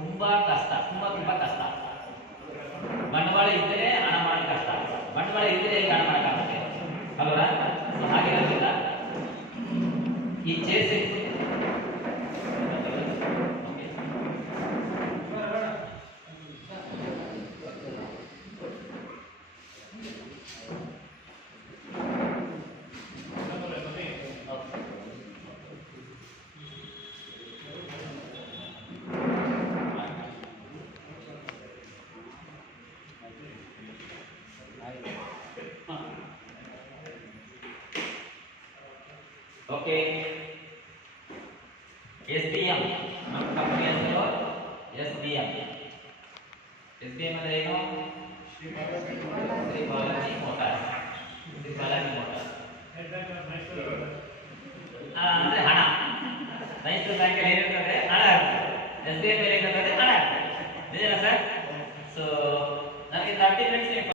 ತುಂಬಾ ಕಷ್ಟ, ತುಂಬಾ ಕಷ್ಟ. ಬಂಡವಾಳ ಇದ್ದರೆ ಹಣ ಮಾಡೋದು ಕಷ್ಟ, ಬಂಡವಾಳ ಇದ್ದರೆ ಹೇಗೆ ಹಣ ಮಾಡೋಕ್ಕಾಗುತ್ತೆ ಅಲ್ವಾ? ಹಾಗಿರೋದ್ರಿಂದ ಈ ಚೇಸ್ ಓಕೆ. SBM ನಮ್ಮ ಕಂಪನಿ ಹೆಸರು SBM. SBM ಅಂದ್ರೆ ಏನು? ಶ್ರೀ ಬಾಲಾಜಿ ಮೋಟಾರ್ಸ್. ಶ್ರೀ ಬಾಲಾಜಿ ಮೋಟಾರ್ಸ್ ಅಂದ್ರೆ ಹಣ. ರೈತರ ಬ್ಯಾಂಕ್ ಏನಿರ್ತದೆ ಹಣ ಇರ್ತದೆ, SBM ಏನಿರ್ತದೆ ಹಣ ಇರ್ತದೆ. ನಿಜನಾ ಸರ್? ಸೊ ನಮಗೆ 30 ಮಿನಿಟ್ಸ್